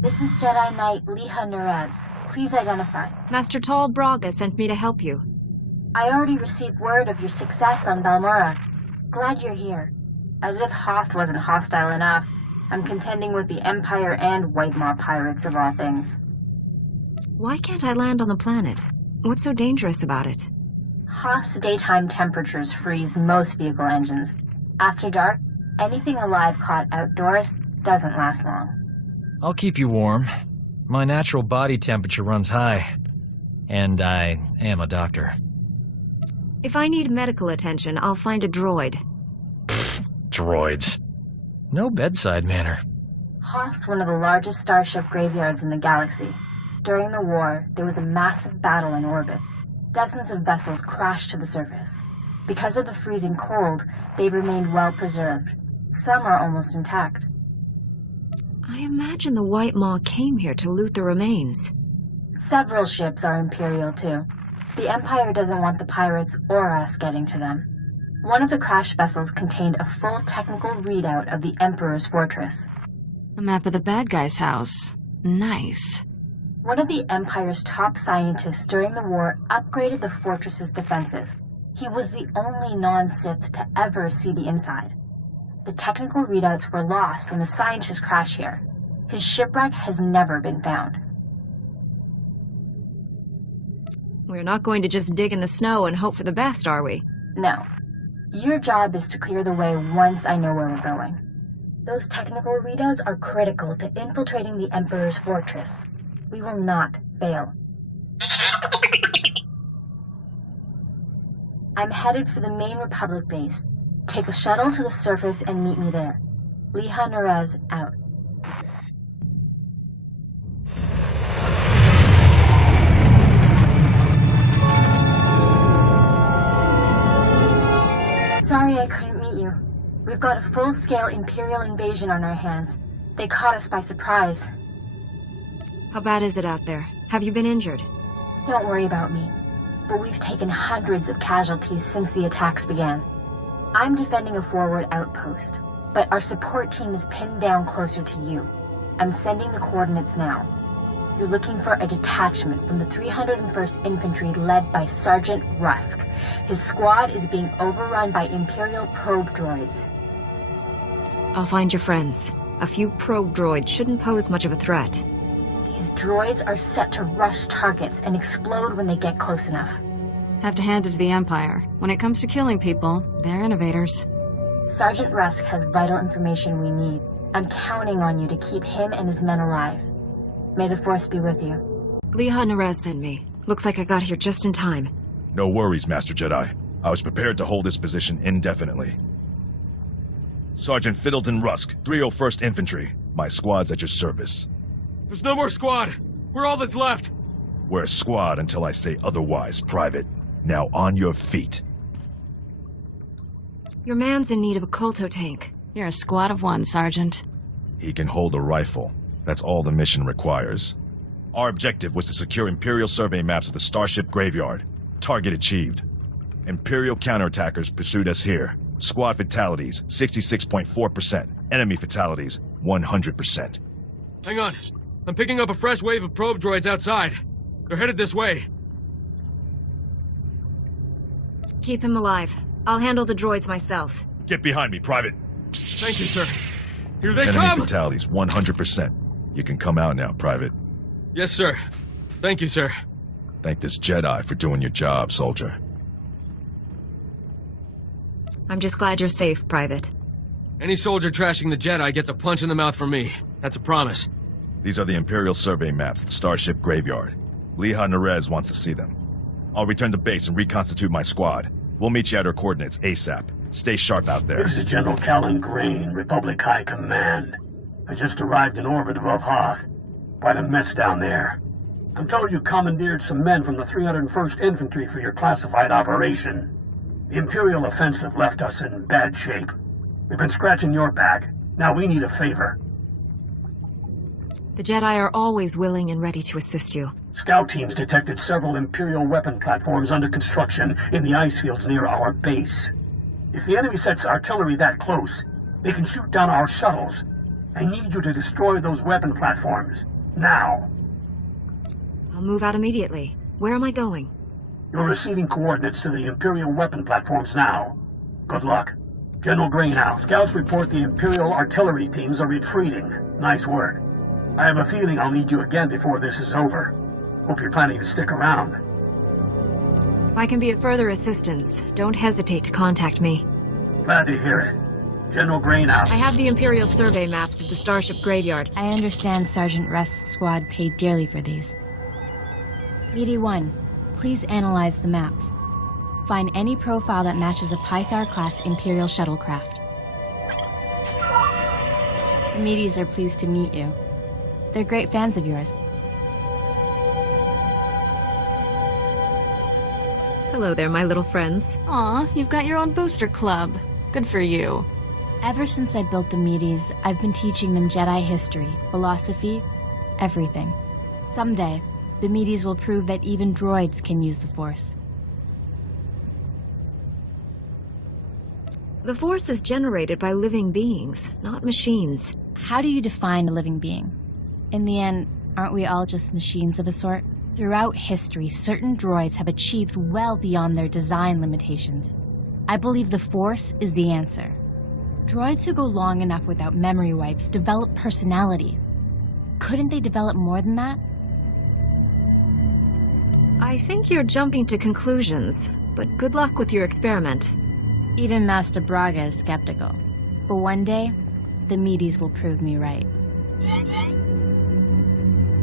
This is Jedi Knight Liha Nerez. Please identify. Master Tal Braga sent me to help you. I already received word of your success on Balmora. Glad you're here. As if Hoth wasn't hostile enough, I'm contending with the Empire and White Maw pirates of all things. Why can't I land on the planet? What's so dangerous about it? Hoth's daytime temperatures freeze most vehicle engines. After dark, anything alive caught outdoors doesn't last long. I'll keep you warm. My natural body temperature runs high. And I am a doctor. If I need medical attention, I'll find a droid. Droids. No bedside manner. Hoth's one of the largest starship graveyards in the galaxy. During the war, there was a massive battle in orbit. Dozens of vessels crashed to the surface. Because of the freezing cold, they've remained well preserved. Some are almost intact. I imagine the White Maw came here to loot the remains. Several ships are Imperial, too. The Empire doesn't want the pirates or us getting to them. One of the crash vessels contained a full technical readout of the Emperor's fortress. A map of the bad guy's house. Nice. One of the Empire's top scientists during the war upgraded the fortress's defenses. He was the only non-Sith to ever see the inside. The technical readouts were lost when the scientists crashed here. His shipwreck has never been found. We're not going to just dig in the snow and hope for the best, are we? No. Your job is to clear the way once I know where we're going. Those technical readouts are critical to infiltrating the Emperor's fortress. We will not fail. I'm headed for the main Republic base. Take a shuttle to the surface and meet me there. Liha Nerez out. Sorry I couldn't meet you. We've got a full-scale Imperial invasion on our hands. They caught us by surprise. How bad is it out there? Have you been injured? Don't worry about me, but we've taken hundreds of casualties since the attacks began. I'm defending a forward outpost, but our support team is pinned down closer to you. I'm sending the coordinates now. You're looking for a detachment from the 301st Infantry led by Sergeant Rusk. His squad is being overrun by Imperial probe droids. I'll find your friends. A few probe droids shouldn't pose much of a threat. These droids are set to rush targets and explode when they get close enough. Have to hand it to the Empire. When it comes to killing people, they're innovators. Sergeant Rusk has vital information we need. I'm counting on you to keep him and his men alive. May the Force be with you. Liha Nerez sent me. Looks like I got here just in time. No worries, Master Jedi. I was prepared to hold this position indefinitely. Sergeant Fiddleton Rusk, 301st Infantry. My squad's at your service. There's no more squad. We're all that's left. We're a squad until I say otherwise, Private. Now on your feet. Your man's in need of a Kolto tank. You're a squad of one, Sergeant. He can hold a rifle. That's all the mission requires. Our objective was to secure Imperial survey maps of the Starship Graveyard. Target achieved. Imperial counterattackers pursued us here. Squad fatalities, 66.4%. Enemy fatalities, 100%. Hang on. I'm picking up a fresh wave of probe droids outside. They're headed this way. Keep him alive. I'll handle the droids myself. Get behind me, Private. Thank you, sir. Here they Enemy come! fatalities, 100%. You can come out now, Private. Yes, sir. Thank you, sir. Thank this Jedi for doing your job, soldier. I'm just glad you're safe, Private. Any soldier trashing the Jedi gets a punch in the mouth from me. That's a promise. These are the Imperial survey maps of the Starship Graveyard. Liha Nerez wants to see them. I'll return to base and reconstitute my squad. We'll meet you at our coordinates ASAP. Stay sharp out there. This is General Callan Grain, Republic High Command. I just arrived in orbit above Hoth. Quite a mess down there. I'm told you commandeered some men from the 301st Infantry for your classified operation. The Imperial offensive left us in bad shape. We've been scratching your back. Now we need a favor. The Jedi are always willing and ready to assist you. Scout teams detected several Imperial weapon platforms under construction in the ice fields near our base. If the enemy sets artillery that close, they can shoot down our shuttles. I need you to destroy those weapon platforms. Now. I'll move out immediately. Where am I going? You're receiving coordinates to the Imperial weapon platforms now. Good luck. General Greenhouse, scouts report the Imperial artillery teams are retreating. Nice work. I have a feeling I'll need you again before this is over. Hope you're planning to stick around. If I can be of further assistance, don't hesitate to contact me. Glad to hear it. General Greenhouse. I have the Imperial survey maps of the Starship Graveyard. I understand Sergeant Rust's squad paid dearly for these. BD-1, please analyze the maps. Find any profile that matches a Pythar-class Imperial shuttlecraft. The Medes are pleased to meet you. They're great fans of yours. Hello there, my little friends. Aw, you've got your own booster club. Good for you. Ever since I built the Medes, I've been teaching them Jedi history, philosophy, everything. Someday, the Medes will prove that even droids can use the Force. The Force is generated by living beings, not machines. How do you define a living being? In the end, aren't we all just machines of a sort? Throughout history, certain droids have achieved well beyond their design limitations. I believe the Force is the answer. Droids who go long enough without memory wipes develop personalities. Couldn't they develop more than that? I think you're jumping to conclusions, but good luck with your experiment. Even Master Braga is skeptical. But one day, the Medes will prove me right.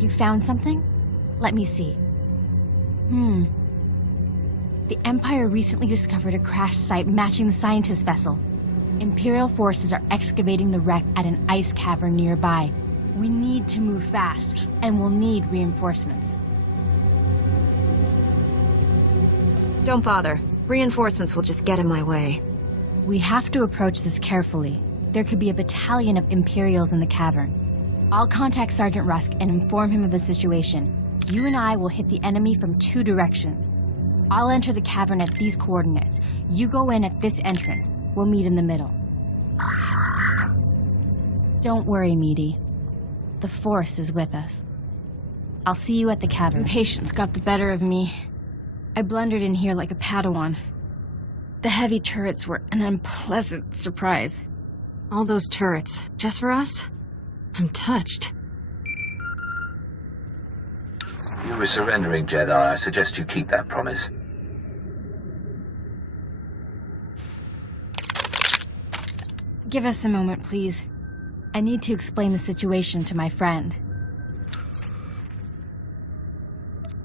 You found something? Let me see. The Empire recently discovered a crash site matching the scientist vessel. Imperial forces are excavating the wreck at an ice cavern nearby. We need to move fast, and we'll need reinforcements. Don't bother. Reinforcements will just get in my way. We have to approach this carefully. There could be a battalion of Imperials in the cavern. I'll contact Sergeant Rusk and inform him of the situation. You and I will hit the enemy from 2 directions. I'll enter the cavern at these coordinates. You go in at this entrance. We'll meet in the middle. Don't worry, Meaty. The Force is with us. I'll see you at the cavern. Impatience got the better of me. I blundered in here like a Padawan. The heavy turrets were an unpleasant surprise. All those turrets, just for us? I'm touched. You were surrendering, Jedi. I suggest you keep that promise. Give us a moment, please. I need to explain the situation to my friend.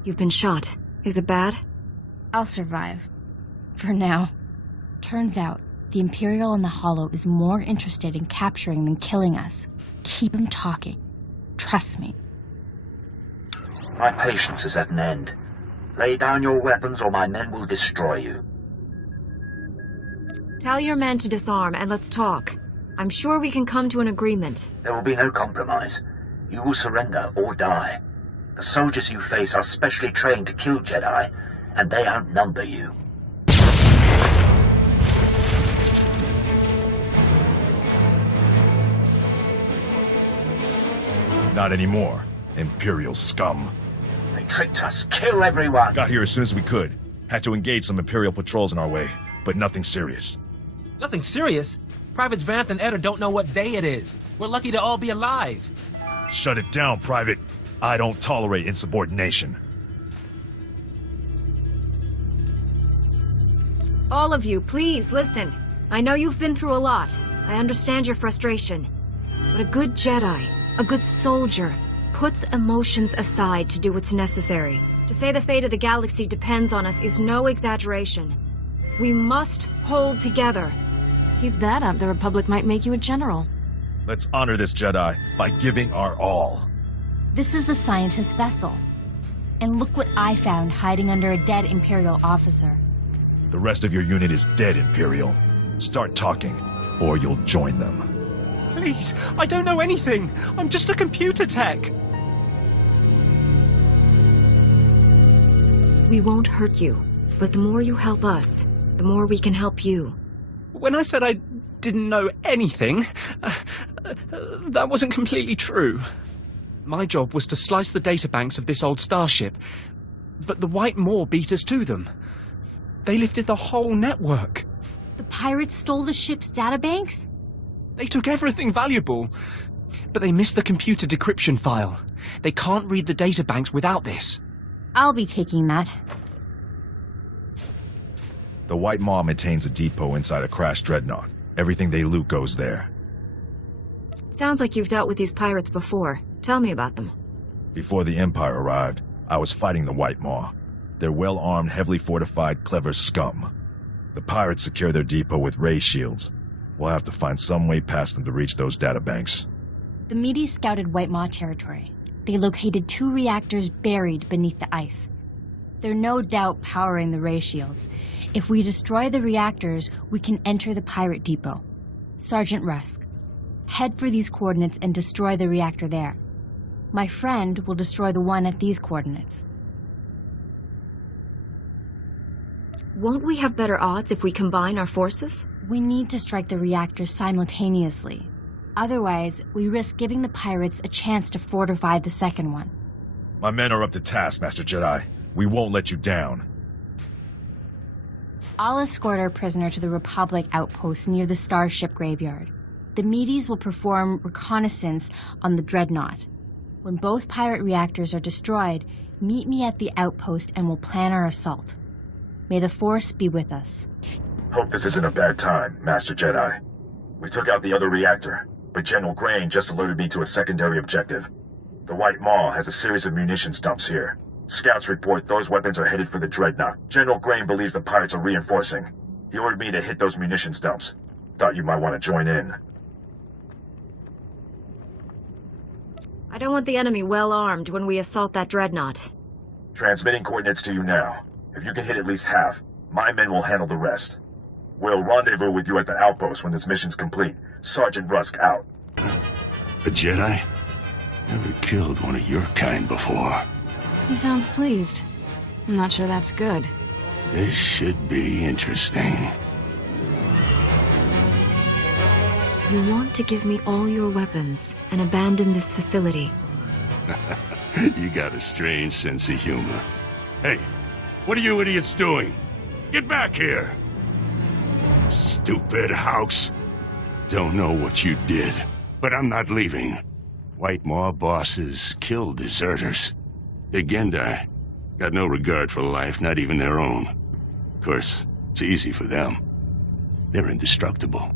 You've been shot. Is it bad? I'll survive. For now. Turns out, the Imperial in the Hollow is more interested in capturing than killing us. Keep him talking. Trust me. My patience is at an end. Lay down your weapons or my men will destroy you. Tell your men to disarm and let's talk. I'm sure we can come to an agreement. There will be no compromise. You will surrender or die. The soldiers you face are specially trained to kill Jedi, and they outnumber you. Not anymore, Imperial scum. They tricked us. Kill everyone. Got here as soon as we could. Had to engage some Imperial patrols in our way, but nothing serious. Nothing serious? Privates Vanth and Eder don't know what day it is. We're lucky to all be alive. Shut it down, Private. I don't tolerate insubordination. All of you, please listen. I know you've been through a lot. I understand your frustration. But a good Jedi, a good soldier, puts emotions aside to do what's necessary. To say the fate of the galaxy depends on us is no exaggeration. We must hold together. Keep that up, the Republic might make you a general. Let's honor this Jedi by giving our all. This is the scientist vessel. And look what I found hiding under a dead Imperial officer. The rest of your unit is dead, Imperial. Start talking, or you'll join them. Please, I don't know anything. I'm just a computer tech. We won't hurt you, but the more you help us, the more we can help you. When I said I didn't know anything, That wasn't completely true. My job was to slice the databanks of this old starship, but the White Maw beat us to them. They lifted the whole network. The pirates stole the ship's databanks? They took everything valuable, but they missed the computer decryption file. They can't read the databanks without this. I'll be taking that. The White Maw maintains a depot inside a crashed dreadnought. Everything they loot goes there. Sounds like you've dealt with these pirates before. Tell me about them. Before the Empire arrived, I was fighting the White Maw. They're well-armed, heavily fortified, clever scum. The pirates secure their depot with ray shields. We'll have to find some way past them to reach those databanks. The Medes scouted White Maw territory. They located 2 reactors buried beneath the ice. They're no doubt powering the ray shields. If we destroy the reactors, we can enter the pirate depot. Sergeant Rusk, head for these coordinates and destroy the reactor there. My friend will destroy the one at these coordinates. Won't we have better odds if we combine our forces? We need to strike the reactors simultaneously. Otherwise, we risk giving the pirates a chance to fortify the second one. My men are up to task, Master Jedi. We won't let you down. I'll escort our prisoner to the Republic outpost near the Starship Graveyard. The Medes will perform reconnaissance on the Dreadnought. When both pirate reactors are destroyed, meet me at the outpost and we'll plan our assault. May the Force be with us. Hope this isn't a bad time, Master Jedi. We took out the other reactor, but General Grain just alerted me to a secondary objective. The White Maw has a series of munitions dumps here. Scouts report those weapons are headed for the Dreadnought. General Grain believes the pirates are reinforcing. He ordered me to hit those munitions dumps. Thought you might want to join in. I don't want the enemy well armed when we assault that Dreadnought. Transmitting coordinates to you now. If you can hit at least half, my men will handle the rest. We'll rendezvous with you at the outpost when this mission's complete. Sergeant Rusk out. A Jedi? Never killed one of your kind before. He sounds pleased. I'm not sure that's good. This should be interesting. You want to give me all your weapons and abandon this facility. You got a strange sense of humor. Hey, what are you idiots doing? Get back here! Stupid house. Don't know what you did, but I'm not leaving. White Maw bosses kill deserters. The Gendai got no regard for life, not even their own. Of course, it's easy for them. They're indestructible.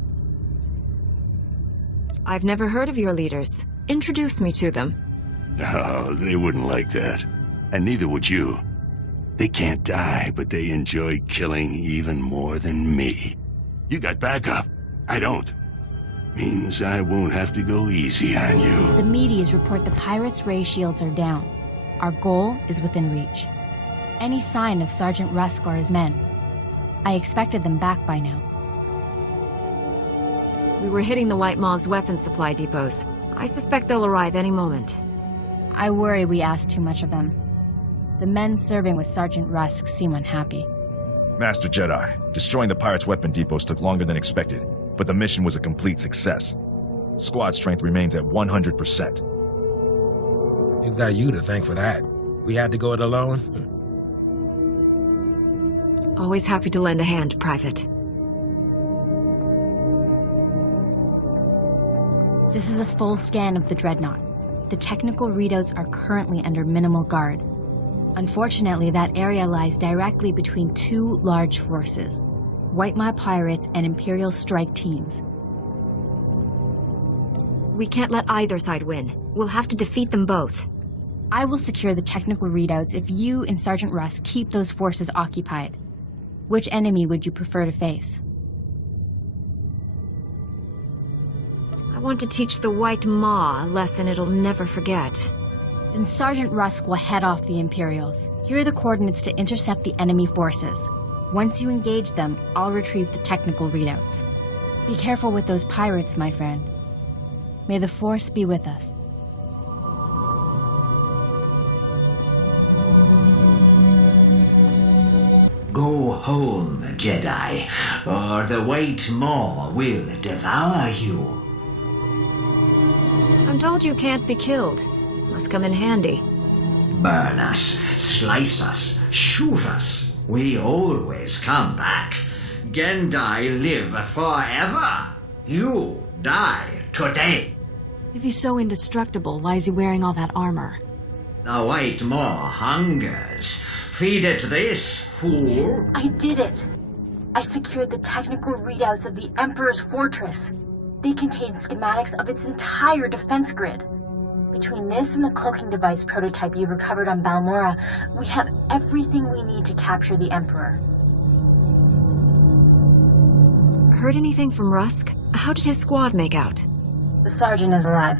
I've never heard of your leaders. Introduce me to them. No, they wouldn't like that. And neither would you. They can't die, but they enjoy killing even more than me. You got backup. I don't. Means I won't have to go easy on you. The Medes report the pirates' ray shields are down. Our goal is within reach. Any sign of Sergeant Rusk or his men? I expected them back by now. We were hitting the White Maw's weapons supply depots. I suspect they'll arrive any moment. I worry we asked too much of them. The men serving with Sergeant Rusk seem unhappy. Master Jedi, destroying the pirates' weapon depots took longer than expected, but the mission was a complete success. Squad strength remains at 100%. We've got you to thank for that. We had to go it alone. Always happy to lend a hand, Private. This is a full scan of the Dreadnought. The technical readouts are currently under minimal guard. Unfortunately, that area lies directly between 2 large forces, White Maw pirates and Imperial strike teams. We can't let either side win. We'll have to defeat them both. I will secure the technical readouts if you and Sergeant Rusk keep those forces occupied. Which enemy would you prefer to face? I want to teach the White Maw a lesson it'll never forget. Then Sergeant Rusk will head off the Imperials. Here are the coordinates to intercept the enemy forces. Once you engage them, I'll retrieve the technical readouts. Be careful with those pirates, my friend. May the Force be with us. Go home, Jedi, or the White Maw will devour you. told you can't be killed. Must come in handy. Burn us, slice us, shoot us. We always come back. Jedi live forever. You die today. If he's so indestructible, why is he wearing all that armor? The White Maw hungers. Feed it this, fool. I did it. I secured the technical readouts of the Emperor's fortress. They contain schematics of its entire defense grid. Between this and the cloaking device prototype you recovered on Balmora, we have everything we need to capture the Emperor. Heard anything from Rusk? How did his squad make out? The Sergeant is alive.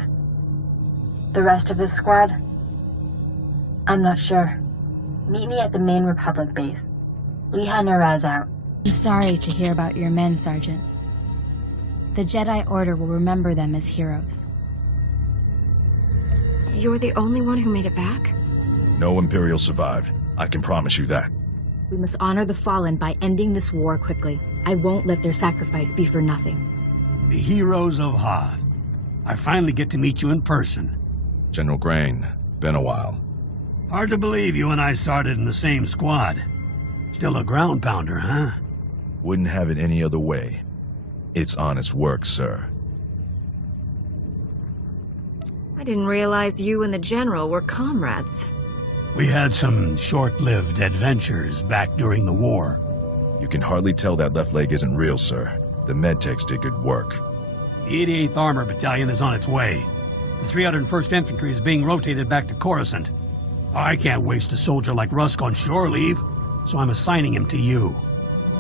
The rest of his squad? I'm not sure. Meet me at the main Republic base. Liha Naraz out. I'm sorry to hear about your men, Sergeant. The Jedi Order will remember them as heroes. You're the only one who made it back? No Imperial survived. I can promise you that. We must honor the fallen by ending this war quickly. I won't let their sacrifice be for nothing. The heroes of Hoth. I finally get to meet you in person. General Grain, been a while. Hard to believe you and I started in the same squad. Still a ground pounder, huh? Wouldn't have it any other way. It's honest work, sir. I didn't realize you and the General were comrades. We had some short-lived adventures back during the war. You can hardly tell that left leg isn't real, sir. The medtechs did good work. The 88th Armor Battalion is on its way. The 301st Infantry is being rotated back to Coruscant. I can't waste a soldier like Rusk on shore leave, so I'm assigning him to you.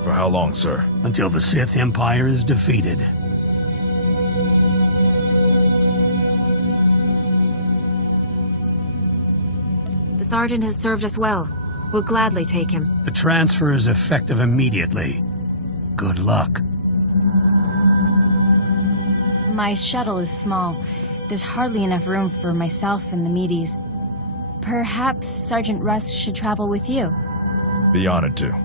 For how long, sir? Until the Sith Empire is defeated. The Sergeant has served us well. We'll gladly take him. The transfer is effective immediately. Good luck. My shuttle is small. There's hardly enough room for myself and the meaties. Perhaps Sergeant Rusk should travel with you. Be honored to.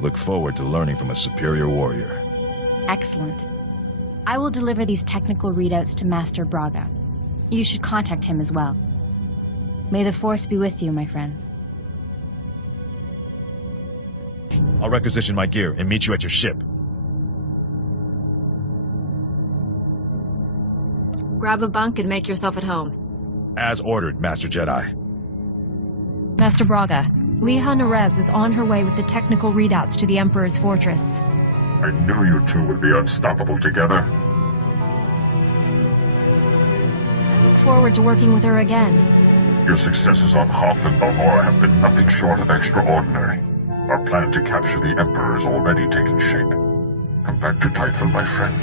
Look forward to learning from a superior warrior. Excellent. I will deliver these technical readouts to Master Braga. You should contact him as well. May the Force be with you, my friends. I'll requisition my gear and meet you at your ship. Grab a bunk and make yourself at home. As ordered, Master Jedi. Master Braga, Liha Naraz is on her way with the technical readouts to the Emperor's fortress. I knew you two would be unstoppable together. I look forward to working with her again. Your successes on Hoth and Balmora have been nothing short of extraordinary. Our plan to capture the Emperor is already taking shape. Come back to Tython, my friend.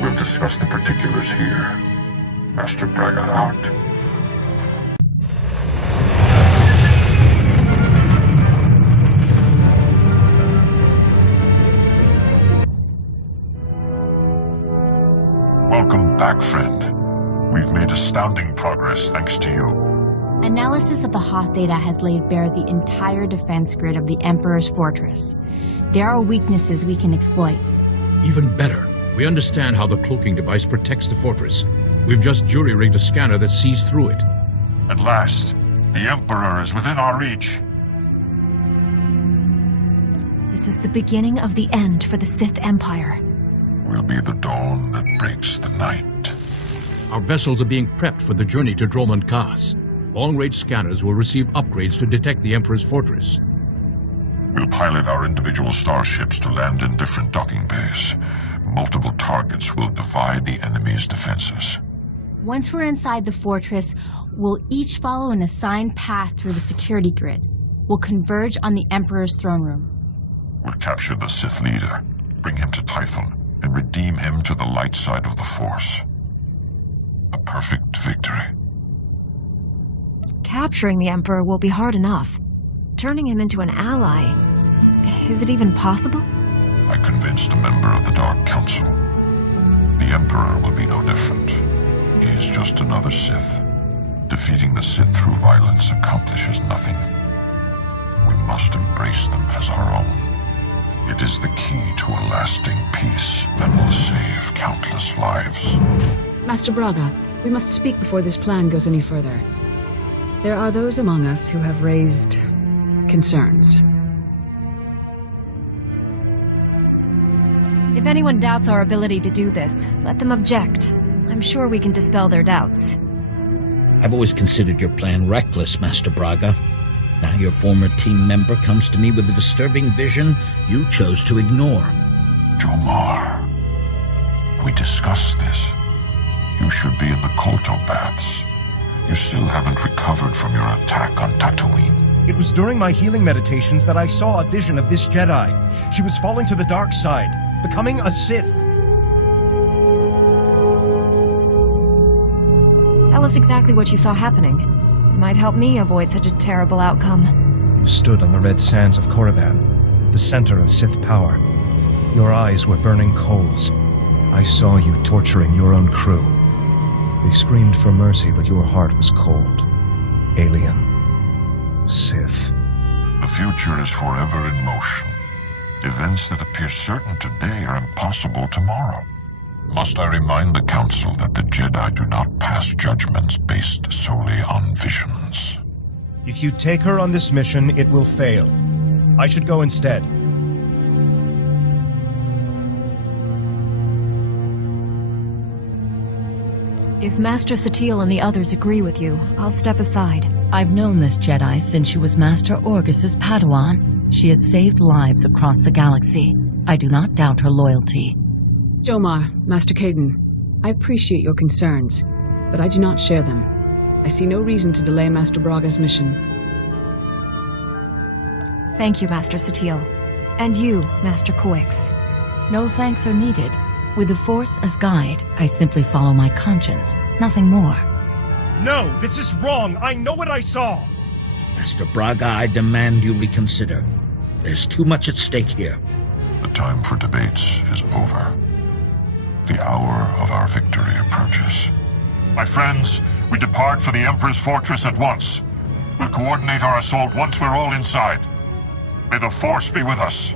We'll discuss the particulars here. Master Braga out. Welcome back, friend. We've made astounding progress thanks to you. Analysis of the Hoth data has laid bare the entire defense grid of the Emperor's fortress. There are weaknesses we can exploit. Even better, we understand how the cloaking device protects the fortress. We've just jury-rigged a scanner that sees through it. At last, the Emperor is within our reach. This is the beginning of the end for the Sith Empire. Will be the dawn that breaks the night. Our vessels are being prepped for the journey to Dromund Kaas. Long-range scanners will receive upgrades to detect the Emperor's fortress. We'll pilot our individual starships to land in different docking bays. Multiple targets will divide the enemy's defenses. Once we're inside the fortress, we'll each follow an assigned path through the security grid. We'll converge on the Emperor's throne room. We'll capture the Sith leader, bring him to Tython, and redeem him to the light side of the Force. A perfect victory. Capturing the Emperor will be hard enough. Turning him into an ally, is it even possible? I convinced a member of the Dark Council. The Emperor will be no different. He is just another Sith. Defeating the Sith through violence accomplishes nothing. We must embrace them as our own. It is the key to a lasting peace that will save countless lives. Master Braga, We must speak before this plan goes any further. There are those among us who have raised concerns. If anyone doubts our ability to do this, let them object. I'm sure we can dispel their doubts. I've always considered your plan reckless, Master Braga. Now your former team member comes to me with a disturbing vision you chose to ignore. Jomar, we discussed this. You should be in the Kolto baths. You still haven't recovered from your attack on Tatooine. It was during my healing meditations that I saw a vision of this Jedi. She was falling to the dark side, becoming a Sith. Tell us exactly what you saw happening. It might help me avoid such a terrible outcome. You stood on the red sands of Korriban, the center of Sith power. Your eyes were burning coals. I saw you torturing your own crew. They screamed for mercy, but your heart was cold. Alien. Sith. The future is forever in motion. Events that appear certain today are impossible tomorrow. Must I remind the Council that the Jedi do not pass judgments based solely on visions? If you take her on this mission, it will fail. I should go instead. If Master SWTOR and the others agree with you, I'll step aside. I've known this Jedi since she was Master Orgus's Padawan. She has saved lives across the galaxy. I do not doubt her loyalty. Jomar, Master Caden, I appreciate your concerns, but I do not share them. I see no reason to delay Master Braga's mission. Thank you, Master SWTOR. And you, Master Coix. No thanks are needed. With the Force as guide, I simply follow my conscience, nothing more. No, this is wrong. I know what I saw. Master Braga, I demand you reconsider. There's too much at stake here. The time for debates is over. The hour of our victory approaches. My friends, we depart for the Emperor's fortress at once. We'll coordinate our assault once we're all inside. May the Force be with us.